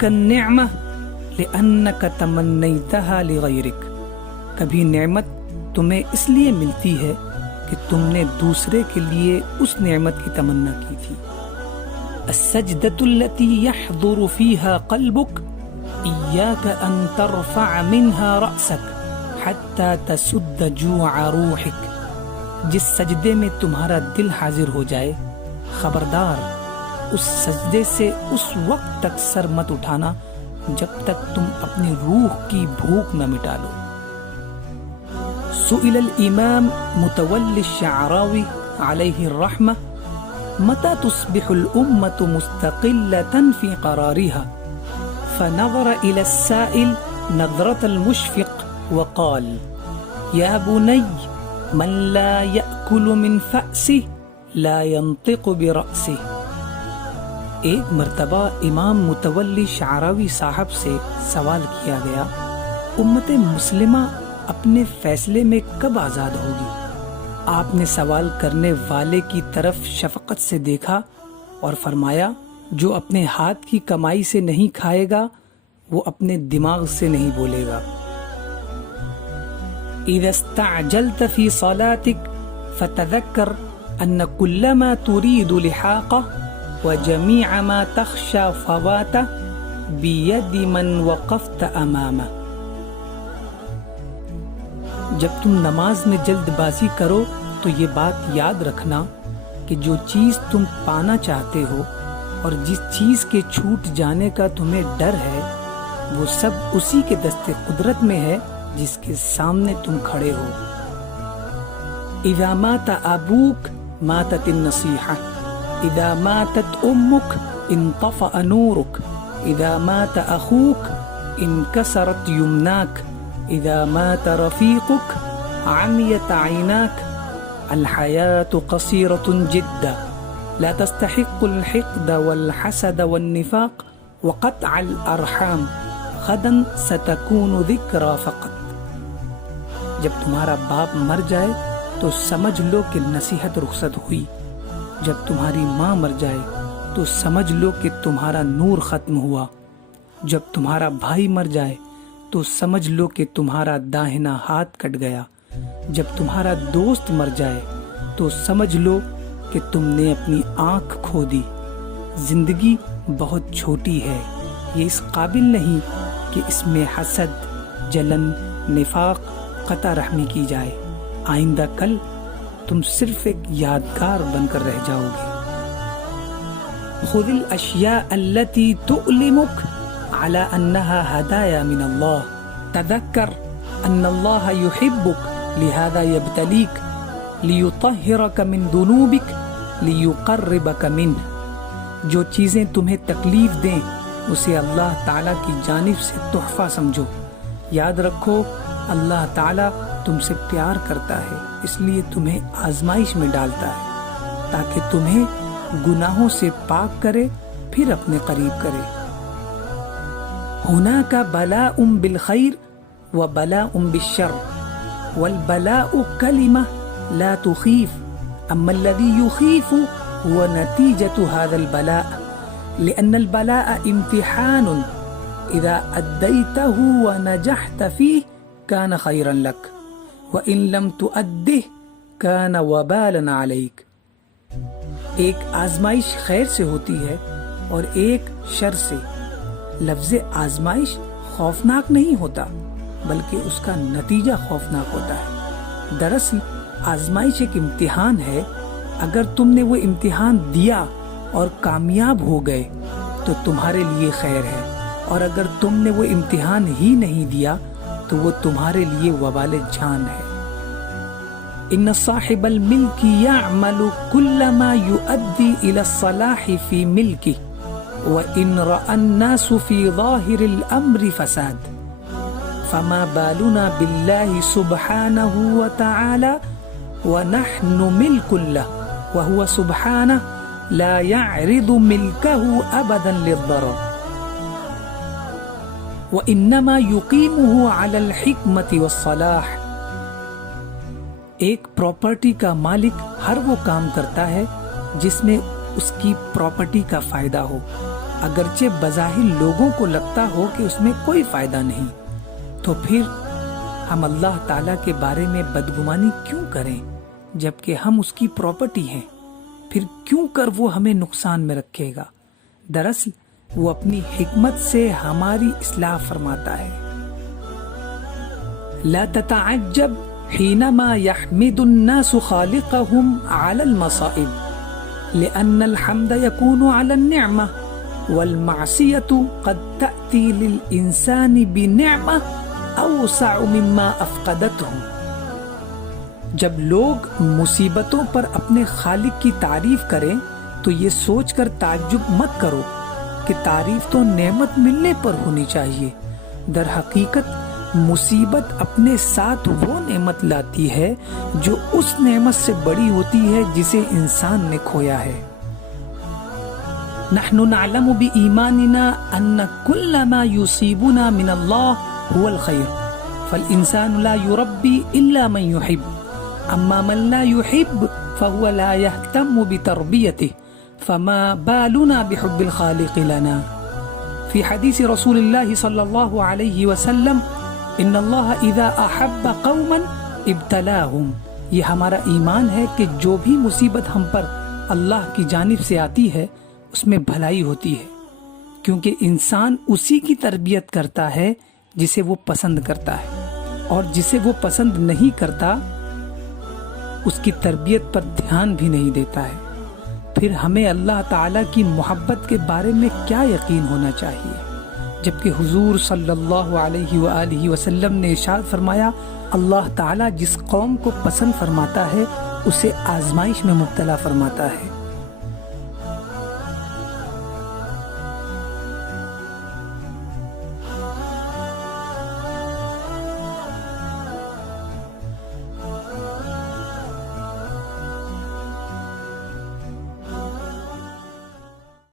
تلك النعمة لأنك تمنيتها لغيرك. کبھی نعمت تمہیں اس لیے ملتی ہے کہ تم نے دوسرے کے لیے اس نعمت کی تمنا کی تھی. السجدة التي يحضر فيها قلبك إياك أن ترفع منها رأسك حتى تسد جوع روحك. جس سجدے میں تمہارا دل حاضر ہو جائے، خبردار اس سجدے سے اس وقت تک سر مت اٹھانا جب تک تم اپنی روح کی بھوک نہ مٹا لو. سئل الامام متولی الشعراوی علیہ الرحمہ متى تصبح الأمة مستقلة في قرارها، فنظر إلى السائل نظرة المشفق وقال: يا بني من لا يأكل من فأسه لا ينطق برأسه. ایک مرتبہ امام متولی شعراوی صاحب سے سوال کیا گیا، امت مسلمہ اپنے فیصلے میں کب آزاد ہوگی؟ آپ نے سوال کرنے والے کی طرف شفقت سے دیکھا اور فرمایا، جو اپنے ہاتھ کی کمائی سے نہیں کھائے گا وہ اپنے دماغ سے نہیں بولے گا. اذا استعجلت في صلاتك فتذكر ان كل ما تريد لحاقه وجميع ما تخشى فواته بيد من وقفت امامه. جب تم نماز میں جلد بازی کرو تو یہ بات یاد رکھنا کہ جو چیز تم پانا چاہتے ہو اور جس چیز کے چھوٹ جانے کا تمہیں ڈر ہے وہ سب اسی کے دست قدرت میں ہے جس کے سامنے تم کھڑے ہو. اذا مات ابوک ماتت النصیحہ، اذا ماتت امک انطفأ نورک، اذا مات اخوک انکسرت یمناک، اذا مات رفیقک عمیت عیناک. الحیاة قصیرة جدا لا تستحق الحقد والحسد والنفاق وقطع الارحام، غدا ستكون ذکرى فقط. جب تمہارا باپ مر جائے تو سمجھ لو کہ نصیحت رخصت ہوئی، جب تمہاری ماں مر جائے تو سمجھ لو کہ تمہارا نور ختم ہوا، جب تمہارا بھائی مر جائے تو سمجھ لو کہ تمہارا داہنا ہاتھ کٹ گیا، جب تمہارا دوست مر جائے تو سمجھ لو کہ تم نے اپنی آنکھ کھو دی. زندگی بہت چھوٹی ہے، یہ اس قابل نہیں کہ اس میں حسد، جلن، نفاق، قطع رحمی کی جائے. آئندہ کل تم صرف ایک یادگار بن کر رہ جاؤ گے. خذ الاشیاء التي تؤلمك على انها هدايا من الله، تذكر ان الله يحبك لهذا يبتليك ليطهرك من ذنوبك ليقربك منه. جو چیزیں تمہیں تکلیف دیں اسے اللہ تعالیٰ کی جانب سے تحفہ سمجھو. یاد رکھو اللہ تعالیٰ تم سے پیار کرتا ہے، اس لیے تمہیں آزمائش میں ڈالتا ہے تاکہ تمہیں گناہوں سے پاک کرے پھر اپنے قریب کرے. هناك بلاء بالخير وبلاء بالشر والبلاء كلمة لا تخيف، أما الذي يخيف هو نتيجة هذا البلاء، لأن البلاء امتحان إذا أديته ونجحت فيه كان خيرا لك وإن لم تؤده كان وبالا عليك. ایک آزمائش خیر سے ہوتی ہے اور ایک شر سے. لفظ آزمائش خوفناک نہیں ہوتا بلکہ اس کا نتیجہ خوفناک ہوتا ہے. دراصل آزمائش ایک امتحان ہے، اگر تم نے وہ امتحان دیا اور کامیاب ہو گئے تو تمہارے لیے خیر ہے، اور اگر تم نے وہ امتحان ہی نہیں دیا تو وہ تمہارے لیے وبال جان ہے. ان صاحب الملک یعمل کل ما یؤدی الى الصلاح فی ملکہ وان رأى الناس فی ظاہر الامر فساد، فما بالنا باللہ سبحانہ وتعالی ونحن ملک له وهو سبحانہ لا يعرض ملكه ابدا للضرر وانما يقيمه على الحکمة والصلاح. ایک پراپرٹی کا مالک ہر وہ کام کرتا ہے جس میں اس کی پراپرٹی کا فائدہ ہو، اگرچہ بظاہر لوگوں کو لگتا ہو کہ اس میں کوئی فائدہ نہیں، تو پھر ہم اللہ تعالیٰ کے بارے میں بدگمانی کیوں کریں جبکہ ہم اس کی پراپرٹی ہیں؟ پھر کیوں کر وہ ہمیں نقصان میں رکھے گا؟ دراصل وہ اپنی حکمت سے ہماری اصلاح فرماتا ہے۔ لا تتعجب حينما يحمد الناس خالقهم على المصائب لأن الحمد يكون على النعمة والمعصية قد تأتي للإنسان بنعمة أوسع مما أفقدته۔ جب لوگ مصیبتوں پر اپنے خالق کی تعریف کریں تو یہ سوچ کر تعجب مت کرو کہ تعریف تو نعمت ملنے پر ہونی چاہیے۔ در حقیقت مصیبت اپنے ساتھ وہ نعمت لاتی ہے جو اس نعمت سے بڑی ہوتی ہے جسے انسان نے کھویا ہے۔ نحن نعلم بإيماننا أن كل ما يصيبنا من الله هو الخير، فالإنسان لا يربي إلا من يحب، أما من لا يحب فهو لا يهتم بتربيته، فما بالنا بحب الخالق لنا۔ في حديث رسول الله صلى الله عليه وسلم ان اللہ اذا احب قوما ابتلاهم، یہ ہمارا ایمان ہے کہ جو بھی مصیبت ہم پر اللہ کی جانب سے آتی ہے اس میں بھلائی ہوتی ہے، کیونکہ انسان اسی کی تربیت کرتا ہے جسے وہ پسند کرتا ہے، اور جسے وہ پسند نہیں کرتا اس کی تربیت پر دھیان بھی نہیں دیتا ہے۔ پھر ہمیں اللہ تعالیٰ کی محبت کے بارے میں کیا یقین ہونا چاہیے، جبکہ حضور صلی اللہ علیہ وآلہ وسلم نے ارشاد فرمایا، اللہ تعالیٰ جس قوم کو پسند فرماتا ہے اسے آزمائش میں مبتلا فرماتا ہے۔